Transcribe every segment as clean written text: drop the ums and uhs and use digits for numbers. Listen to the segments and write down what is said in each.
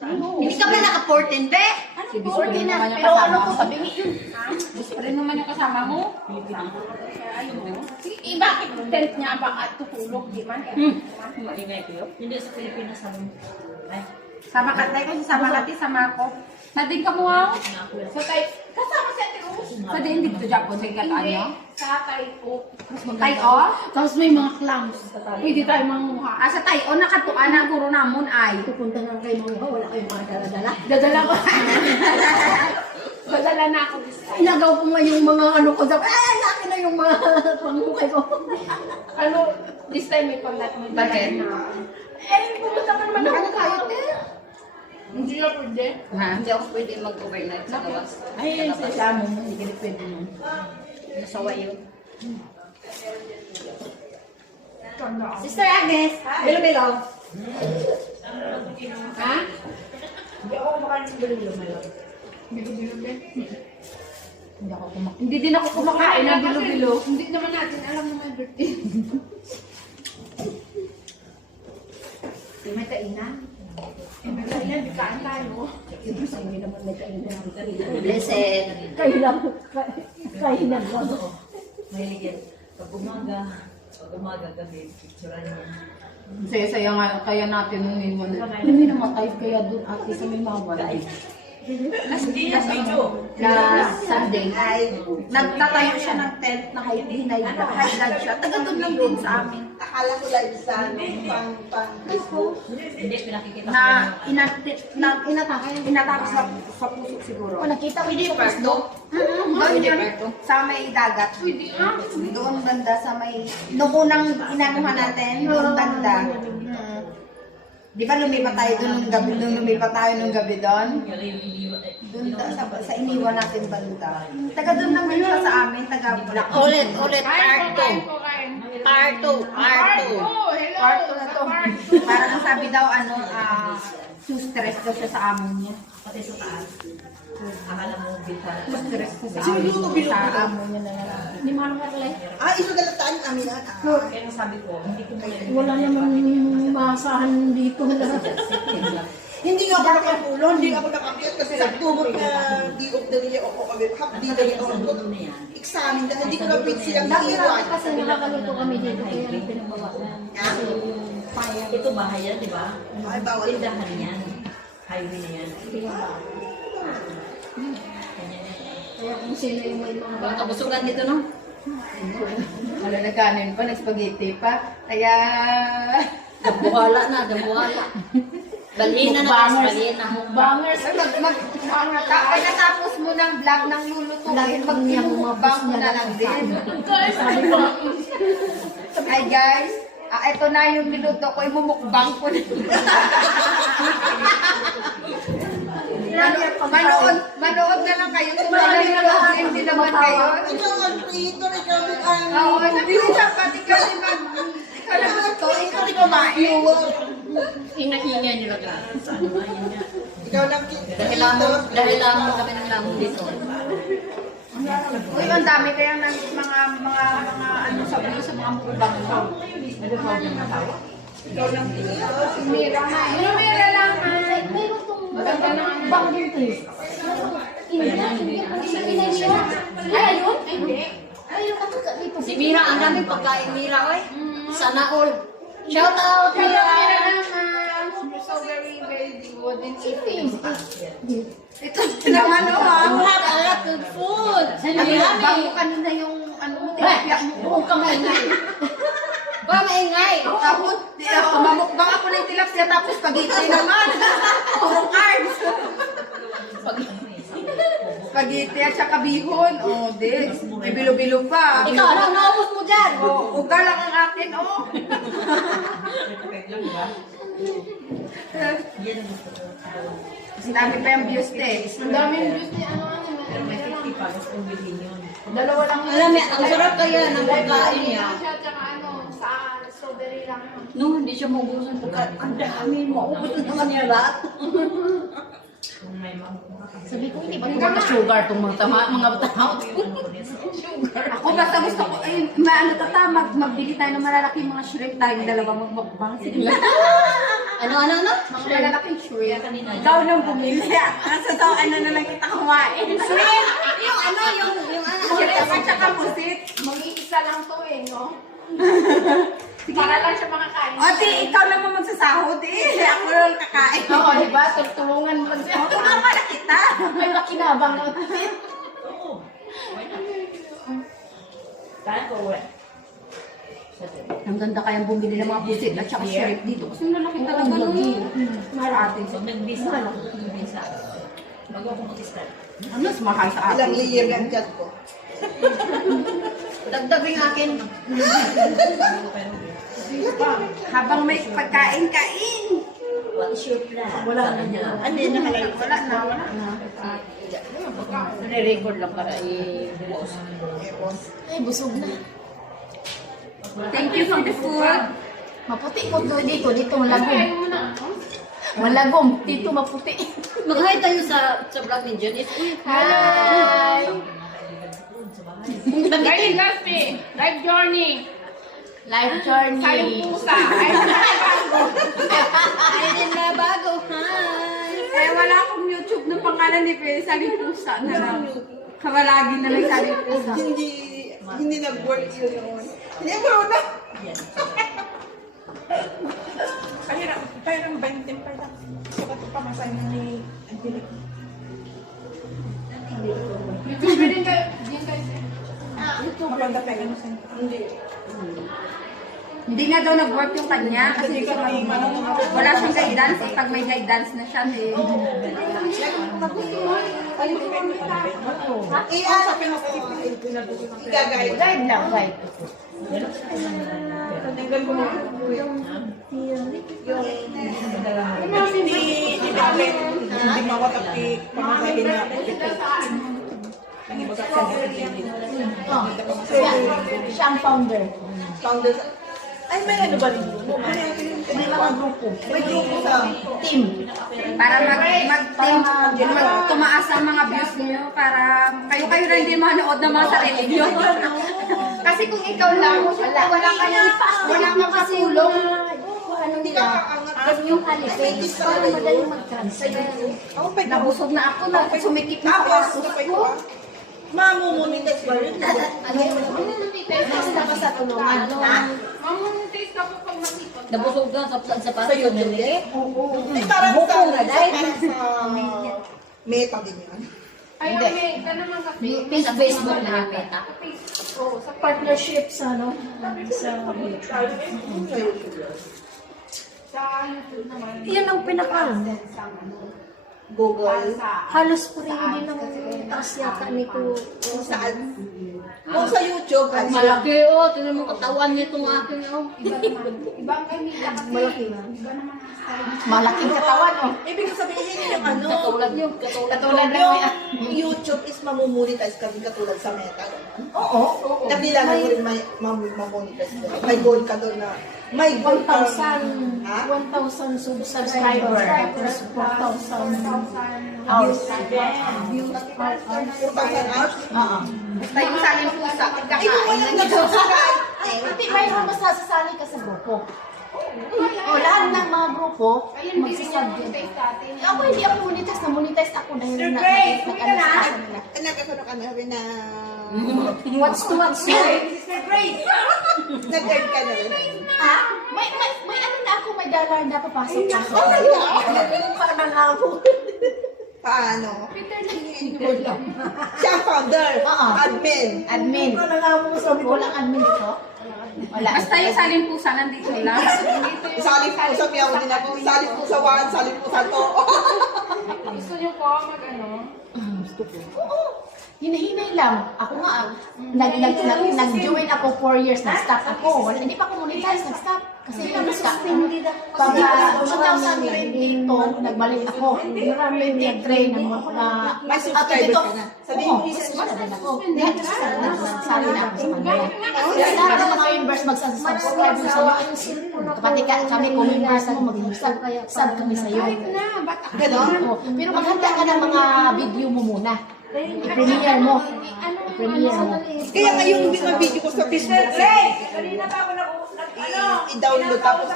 Hindi ka ba naka-14, be? Si Bispo rin naman yung Pero ano kasama ko mo. sabi yun? Bispo rin naman yung kasama mo. Bakit tent niya ba at tutulog, di man? Maingay ko yun. Hindi sa Pilipinas sabi mo. Ay, Sama ka tayo kasi sama ka sama ko. Sa din ka mo ha? Sa tay, kasama si Ate Rose. Sa din dito Japo sa kataan Hindi, niyo. sa tay ko. Tayo? Tapos may mga clams. Pwede tayo manguha. Sa tayo nakatuan ang guro namon ay. Pupunta nga kayo mga wala kayong mga dala-dala. Dadala ko. Dadala na ako this time. Inagaw ko nga yung mga ano ko. Sabi, laki na yung mga pangukay ko. Ano, this time may panglat mo. Bakit? Pumunta ka naman ako kayo, te. Hindi na pwede. Ha? Hindi ako pwede mag-overnight sa labas. Ay, sa isama mo, hindi ka pwede mo. Nasawa yun. Sister Agnes, bilo-bilo. Ha? Hindi ako kumakain ng bilo-bilo ngayon. Bilo-bilo din. Hindi ako kumakain. Hindi din ako kumakain ng bilo-bilo. Hindi naman natin alam na may birthday. May kainan. May kainan, di kaan tayo. Hindi naman may kainan. Blessed. Kainan mo. mahilig yan. Pag umaga kami, picturean niya. Saya-saya nga kaya natin nung iwan. Hindi namatay kaya doon ate sa may mawala. Hindi na video. Last Sunday, nagtatayo siya ng tent na high blood siya. Taga doon lang din sa amin. Akala ko live sa pang Facebook. Hindi, pinakikita ko Na inatake sa puso siguro. Nakita ko yung parto. Doon yun, sa may dagat. Doon banda sa may, nung unang inanuhan natin, doon banda. Di ba lumipat tayo doon nung gabi, doon? Doon sa iniwan natin banda. Taga doon lang din siya sa amin, taga Ulit, part 2. Part 2. Kwarto na to. Parang sabi daw, too stress daw siya sa amo niya. pati sa taas. Akala mo bita. Too stress siya sa amo niya na lang. Ni Manong Carle. Iso galataan kami na. Kaya sabi ko, hindi ko muna. Wala namang maasahan dito lahat. Hindi nga ako nakapulon, hindi ako nakapit kasi nagtumot na di of the year ako kami, half di the year ako examine dahil hindi ko napit silang Dati naiwan. kasi nakakaluto kami dito kaya nang pinagbawasan. Ito bahay yan, di ba? Ay, bawal. Tindahan yan. Highway na yan. Kaya kung sino yung may mga Ang kabusugan dito, no? Wala na kanin pa, nag-spaghetti pa. Kaya... Dabuhala na, dabuhala. Balina na guys, balina. Bangers. Pagkatapos mo ng vlog ng lulutuin, mag-mukbang mo na lang din. Hi guys, ito na yung niluto ko, imumukbang ko na. Manood na lang kayo, kung wala yung loob, hindi naman kayo. Ikaw ang creator, ikaw ang Oo, sabi ko dapat ikaw yung ikaw lang ito, ikaw yung kumain. viewer. Hinahinga nila ka. Ikaw lang Dahil lamang kami ng lamang dito. Uy, ang dami kaya ng mga ano sabi ko sa mga mukbang ko. ikaw lang creator. Mira na. Mira lang. Meron tong bang dito eh. Ay, ayun? Hindi. Ayun, nakaka dito. Si Mira, ang daming pagkain Mira, oy. Sana all. Shout out, Hello, Mira! Mira naman. You're so very, very good in eating. Ito naman, oh, ha? have a lot of food. Bago kanina yung ano mo, tilapia mo. Huwag kang maingay. Ba, maingay. Tapos, mamukbang ako ng tilapia, tapos spaghetti naman. Puro carbs. Spaghetti at saka bihon. Oh, di. May bilo-bilo pa. Ikaw, anong naubos mo dyan? Oh, uga lang ang akin, oh. Ang dami pa yung views, te. Ang daming juice ni ano. Pero may 50 pa, gusto kong bilhin yun. Dalawa lang. Alam mo, ang sarap kaya ng pagkain niya. Siya, tsaka ano, sa strawberry lang. No, hindi siya maubusan pagkain. Ang dami mo. Ubus na naman niya lahat. Kung may Sabi ko, hindi ba ito magka-sugar itong mga tao? Sugar. Ako basta gusto ko, ay, magbili tayo ng malalaking mga shrimp tayong dalawa magbakbang. Sige lang. Ano? Mga malalaking shrimp. Ikaw nang bumili. Kasi daw, ano na lang kita kumain. Shrimp! Yung shrimp at saka pusit. Mag-iisa lang to eh, no? Sige para lang siya makakain. O, ikaw naman magsasahod eh. Ako lang kakain. Oo, di ba? Tulungan mo lang siya. Tulungan pala kita. May makinabang na ito. Kaya ko, wala. Ang ganda kayang bumili ng mga pusit at saka shrimp dito. Kasi lalaki talaga nun. Mahal atin. Pag nagbisa, nagbisa. Bago ako mag-start. Ano mas mahal sa atin? Ilang layer yan dyan ko. Dagdag yung akin. Habang may pagkain-kain. What is your plan? Wala na niya. Ano yun nakalayo? Wala na. Nare-record lang para i-post. Ay, busog na. Thank you for the food. Maputi ko to dito. Dito malagom. Malagom. Dito maputi. Mag-hi tayo sa vlog ni John. Hi! Live Laspi. Live Journey. Life journey. Sayang pusa. Ay, Ay, din na bago. Hi! ay, wala akong YouTube na pangalan ni Pe. Saling pusa na lang. Kawalagi na lang saling pusa. Hindi nag-work yun noon. Hindi mo na. Parang 20 pa lang. So, ito pamasay na ni Angelica. YouTube din kayo. YouTube lang na pwede mo sa hindi. Hindi nga daw nag-work yung kanya kasi wala siyang guidance. Pag may guidance na siya, eh. Iasa ka na sa igagay. Guide lang, guide. Hindi mawatap pamasay niya. Oh, siya ang founder. Founder. Ay, may ano ba rin? May mga grupo. May grupo sa Team. Para tumaas ang mga views niyo para kayo rin din manood ng mga sarili niyo. Kasi kung ikaw lang, wala kang katulong. Ano nila? Yung alipage. Para madaling mag-transfer. Nabusog na ako na sumikip na tapos, ako. kapay ko, mamumunitas ba rin? Ano yung basta ka sa tulungan? Mamonetize na po pag makipag. Nabusog ka sa Sa YouTube eh? Ay, parang Buko sa, nga, dahil. parang sa meta din yan. Ay, okay, ka naman kasi. Sa Facebook na yung meta. Oo, sa Partnership sa ano? sa YouTube naman. Yan ang pinaka. Google. Halos po rin hindi ng taas yata nito. Kung saan. Kung sa YouTube. kasi- Malaki oh. Tingnan mo katawan nitong akin oh. Iba ang kay Mila kasi. Malaki na. Iba naman ang style. Malaking katawan oh. Ibig sabihin yung ano, Katulad yung katulad yung YouTube is mamumonetize kami katulad sa Meta. Oo. Nabilangan mo rin may mamonetize doon. May goal ka doon na may goal ka. 1,000 Ha? 1,000 subscribers. Tapos 4,000 hours. Views per hour. 4,000 hours? Oo. Basta yung saling pusa, Ikaw pagkakain yung na nito. nag-subscribe. Hindi, mayroon mas nasasali ka sa grupo. O lahat ng mga grupo, Ayun, hindi niya magsasubject. monetize natin. Ako hindi ako monetize, na-monetize ako dahil Sir na Grace, nag-ano sa kanila. Nagkakaroon ka na rin na What's to what's to? Sister Grace! nag-earn ka na rin. Ha? May ano na ako, may dollar na papasok na ako. Parang ako. Paano? Siya ang founder. Oo. Admin. Admin. Walang admin dito? Wala. Basta yung saling pusa nandito lang. Salip po sa piyaw din ako. Salip po sa 1, salip po sa 2. Gusto niyo po mag ano? Oo. hinahinay lang. Ako nga, nag-join ako 4 years, nag-stop ako. Hindi pa ako monetize, nag-stop. Kasi pag 2008 dito, nagbalik ako. Maraming nag-train ng mga... May subscriber ka na. Sabihin mo, mas din ako. Nagsali na ako sa kanila. Kasi lahat ng mga members magsasubscribe mo sa mga. Pati kami kung members mo, mag-sub kami sa'yo. Oo. Pero maghanda ka ng mga video mo muna. I-premiere mo. I-premiere mo. Kaya nga yung mga video ko sa Facebook, i-download tapos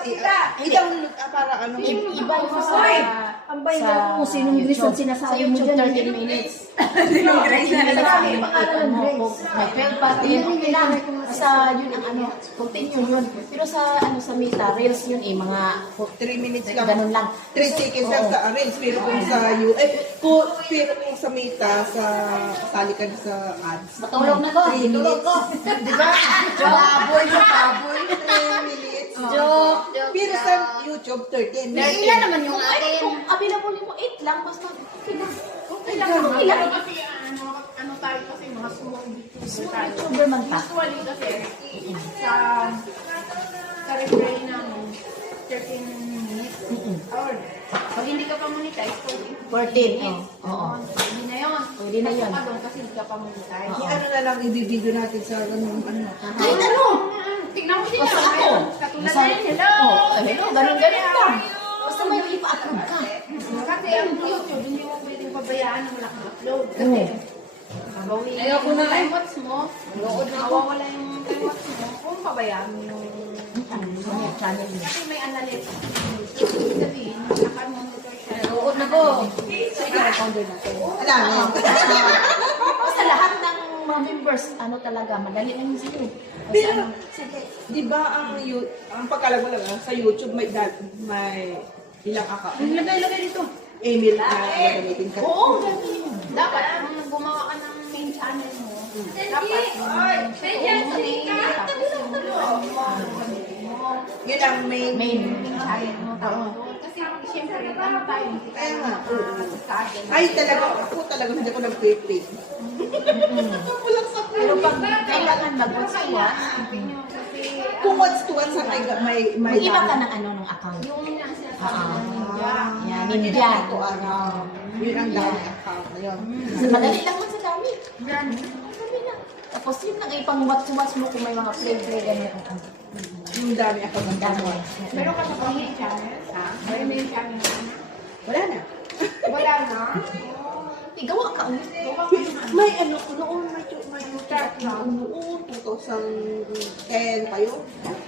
i-download para ano. Iba yung sa kung sinong Grayson sa YouTube 13 minutes. May failed party. Okay lang. Sa yun ang ano, continue yun. Pero sa sa Meta, Reels yun mga 3 minutes lang. ganun lang. 3 seconds lang sa arrange. Pero kung sa pero kung sa Meta, sa kasali ka na sa ads. Matulog na ko. 3 minutes. Di ba? Baboy na baboy. 3 minutes. Joke. Pero sa YouTube, 13 minutes. Ilan naman yung Ay, akin? kung available mo 8 lang, basta okay lang. Okay lang. Pero Okay lang. kasi ano tayo kasi mga small YouTuber tayo. YouTuber man ta. Usually kasi sa replay namin 13 minutes or pag hindi ka pa monetize 14 minutes. Oo. Pwede na yun. Pwede na yun. Pasok ka doon kasi hindi ka pa monetize. I-ano na lang, i-video natin sa ganun, ano. Kahit ano. Tignan mo sila. Basta ako. Katulad Basta- na yun. Hello! Hello, ganun-ganun lang. Basta may ipa-upload ka. Kasi ang YouTube, hindi mo pwedeng pabayaan na wala kang upload. Kasi gagawin Ayoko na. time watch mo, mawawala yung time watch mo kung pabayaan mo yung Channel mo. kasi may analytics. Ibig sabihin, naka-monitor siya. Uod na ko. Alam yan. Basta lahat ng mga members, ano talaga, madali lang yung sa'yo. Basta Pero, ano, di ba ang pagkalag mo lang, sa YouTube may ilang account? Lagay dito. Email na gagamitin ka. oo, ganun yun. Dapat, kung gumawa ka ng main channel mo, dapat tapos yung gamitin mo. Yun ang main. Main. Channel mo, tapos doon. Kasi siyempre, ano tayo, hindi Kaya tayo nga, oo. sa atin. Ay, ako talaga hindi ako nag-pay. Walang sa Pero pag kailangan mag-watch ka, Kasi, Kung what's to what's ang may mag-iba ka ng ano, ng account. yung sinasabi ng media, Yan, ninja. ito yun ang dami account na yun. Kasi madali lang man sa dami. Madali lang. Tapos yun lang, ipang-watch mo kung may mga play-play, gano'n. Yung dami account ng Dami. dami. meron ka sa main channel, ha? Meron na yung channel mo na? Wala na. Wala na? Igawa ka ulit. May ano, noon may YouTube noon, 2010 kayo.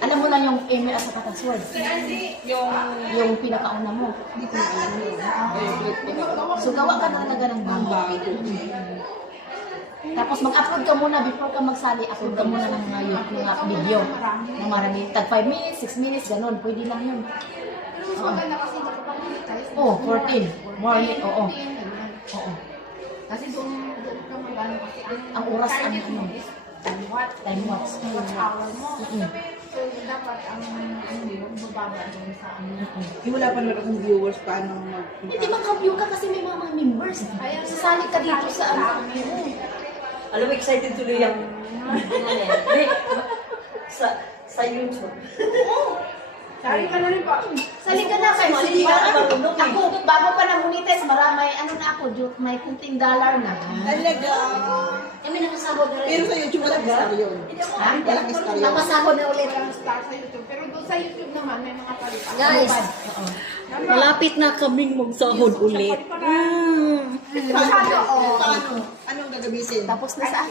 Alam mo lang yung email at saka password. Yung Pinakauna mo. hindi ko na alam yun. So gawa ka na talaga ng Ang bago. bago. Tapos mag-upload ka muna before ka magsali. Upload ka muna ng mga mga video. Ng marami. Tag 5 minutes, 6 minutes, ganun. Pwede lang yun. Pero mas maganda kasi hindi ka pa monetize. Oh, 14. Morning, oo. Oo. Kasi doon ka magano kasi Ang oras, target ano, mo is time watch. Time watch. Watch hour mo. Mm-mm. So dapat ang yun, bababa doon sa Wala pa naman akong viewers paano Hindi maka-view ka kasi may mga members. Kaya sasali ka dito sa ano. Alam mo, excited tuloy yung sa YouTube. Sari ka na rin pa. Sali ka na kay Hindi ka na marunong eh. Ako, bago pa na monetize, may ano na ako, may kunting dollar na. Talaga. May nakasahod na Pero sa YouTube walang star yun. Ha? Walang star yun. Napasahod na ulit. Walang star sa YouTube. Pero doon sa YouTube naman, may mga palitan. Guys, Oo. malapit na kaming magsahod ulit. Paano? Anong gagamitin? Tapos na sa